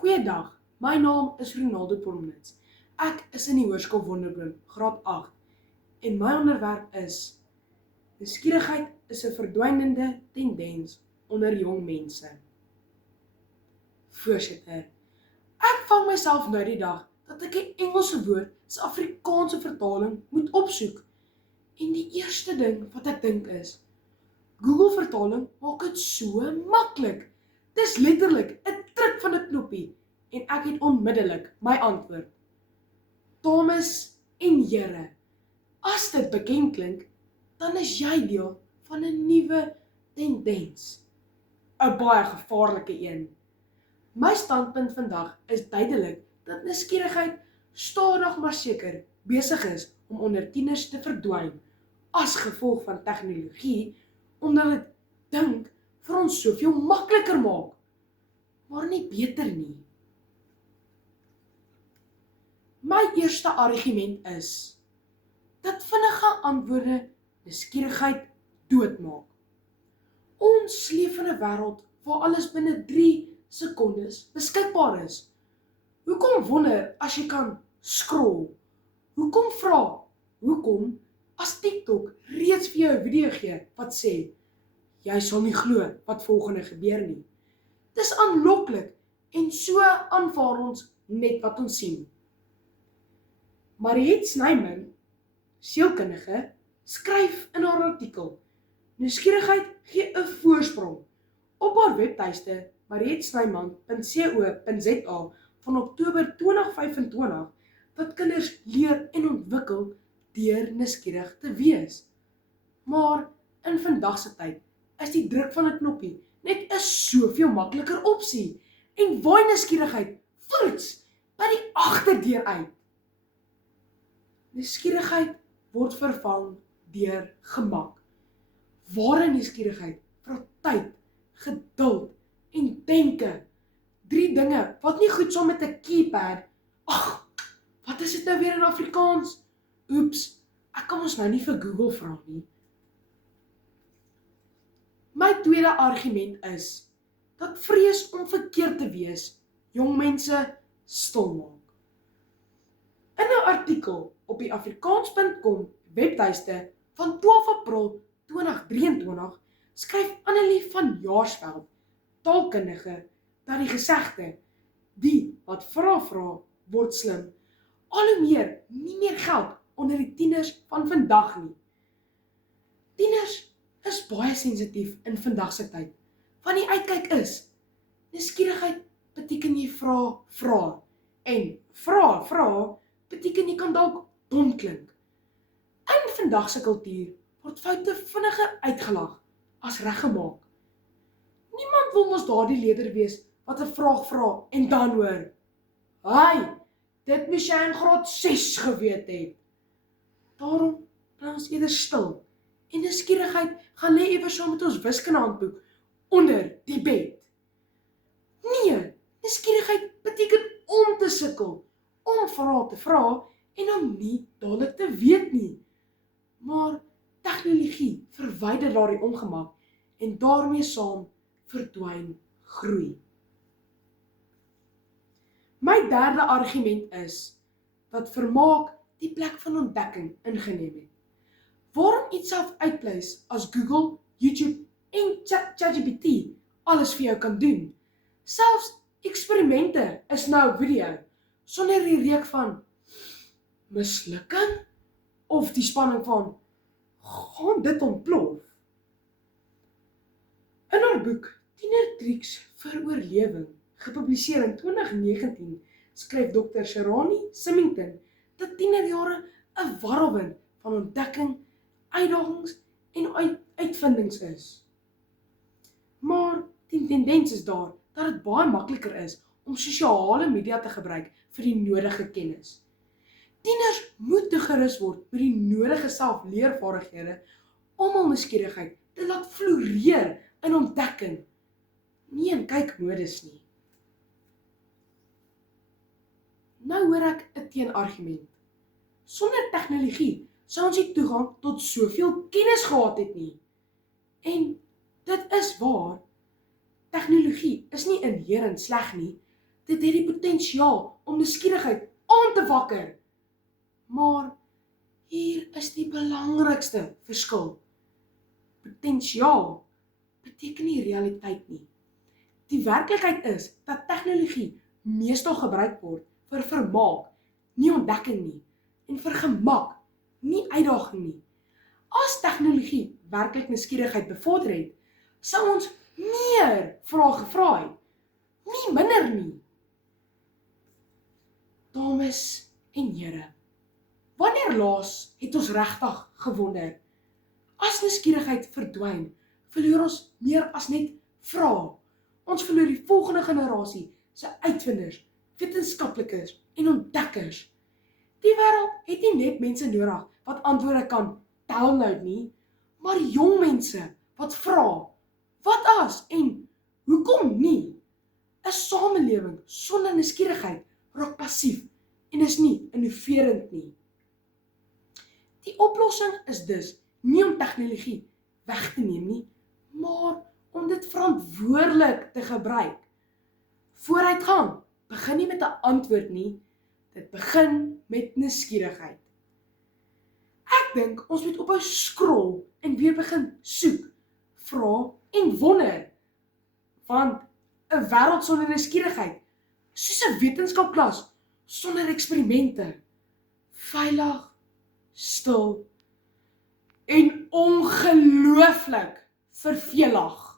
Goeiedag, my naam is Ronaldo Pormnitz. Ek is in die hoërskool Wonderbloem, graad 8. En my onderwerp is: nuuskierigheid is 'n verdwynende tendens onder jong mense. Voorsitter, ek vang myself nou die dag dat ek 'n Engelse woord se Afrikaanse vertaling moet opsoek. En die eerste ding wat ek dink is, Google vertaling maak dit so maklik. Dis letterlik 'n druk van 'n knoppie en ek het onmiddellik my antwoord. Dames en here, as dit bekend klink, dan is jy deel van 'n nuwe tendens. 'n Baie gevaarlike een. My standpunt vandag is duidelik dat nuuskierigheid stadig maar seker besig is om onder tieners te verdwyn as gevolg van tegnologie, omdat dit dink vir ons soveel makliker maak, maar nie beter nie. My eerste argument is dat vinnige antwoorde nuuskierigheid doodmaak. Ons leef in 'n wêreld waar alles binne 3 sekondes beskikbaar is. Hoekom wonder as jy kan scroll? Hoekom vra? Hoekom as TikTok reeds vir jou 'n video gee wat sê, jy sal nie glo wat volgende gebeur nie. Dis aanloklik en so aanvaar ons net wat ons sien. Mariette Snyman, sielkundige, skryf in haar artikel: nuuskierigheid gee 'n voorsprong. Op haar webtuiste mariettesnyman.co.za van Oktober 2025 dat kinders leer en ontwikkel deur nuuskierig te wees. Maar in vandag se tyd is die druk van 'n knoppie net 'n soveel makliker opsie en waai nuuskierigheid voets by die agterdeur uit. Nuuskierigheid word vervang deur gemak. Ware nuuskierigheid vra tyd, geduld en denke. 3 dinge wat nie goed saam met 'n keypad. Wat is dit nou weer in Afrikaans? Oeps, ek kan ons nou nie vir Google vra nie. My tweede argument is dat vrees om verkeerd te wees jong mense stil maak. In 'n artikel op die Afrikaans.com webtuiste van 12 April 2023 skryf Annelie van Jaarsveld, taalkundige, dat die gesegde, die wat vra word slim, al hoe meer nie meer geld onder die tieners van vandag nie. Tieners is baie sensitief in vandag se tyd. Van die uitkyk is, nuuskierigheid beteken jy vra en vra beteken jy kan dalk dom klink. In vandag se kultuur word foute vinniger uitgelag as reggemaak. Niemand wil mos daardie leerder wees wat 'n vraag vra en dan hoor, "Hey, dit moes jy in graad 6 geweet het." Daarom bly ons eerder stil en nuuskierigheid gaan lê ewer saam met ons wiskundehandboek onder die bed. Nee, nuuskierigheid beteken om te sukkel, om vrae te vra en om nie dadelik te weet nie. Maar tegnologie verwyder daardie ongemak en daarmee saam verdwyn groei. My derde argument is dat vermaak die plek van ontdekking ingeneem het. Waarom iets self uitpleis as Google, YouTube en ChatGPT alles vir jou kan doen? Selfs eksperimente is nou video, sonder die reuk van mislukking of die spanning van gaan dit ontplof. In haar boek Tienertriks vir oorlewing, gepubliseer in 2019, skryf Dr. Sharani Symington dat tienerjare 'n warrelwind van ontdekking, uitdagings en uitvindings is. Maar die tendens is daar dat dit baie makliker is om sosiale media te gebruik vir die nodige kennis. Tieners moet toegerus word met die nodige selfleervaardighede om hul nuuskierigheid te laat floreer in ontdekking, nie in kykmodus nie. Nou hoor ek 'n teenargument. Sonder tegnologie sou ons nie toegang tot soveel kennis gehad het nie. En dit is waar. Tegnologie is nie inherent sleg nie. dit het die potensiaal om nuuskierigheid aan te wakker. Maar hier is die belangrikste verskil. Potensiaal beteken nie realiteit nie. Die werklikheid is dat tegnologie meestal gebruik word vir vermaak, nie ontdekking nie, en vir gemak, nie uitdaging nie. As tegnologie werklik nuuskierigheid bevorder het, sou ons meer vrae gevra het, nie minder nie. Dames en here, wanneer laas het ons regtig gewonder? As nuuskierigheid verdwyn, verloor ons meer as net vrae. Ons verloor die volgende generasie se uitvinders, wetenskaplikes en ontdekkers. Die wêreld het nie net mense nodig wat antwoorde kan download nie, maar jong mense wat vra, wat as en hoekom nie? 'n Samelewing sonder nuuskierigheid raak passief en is nie innoverend nie. Die oplossing is dus nie om tegnologie weg te neem nie, maar om dit verantwoordelik te gebruik. Vooruitgang begin nie met 'n antwoord nie, dit begin met nuuskierigheid. Ek dink ons moet ophou scroll en weer begin soek, vra en wonder. Want 'n wêreld sonder nuuskierigheid, soos 'n wetenskapklas sonder eksperimente, veilig, stil en ongelooflik vervelig.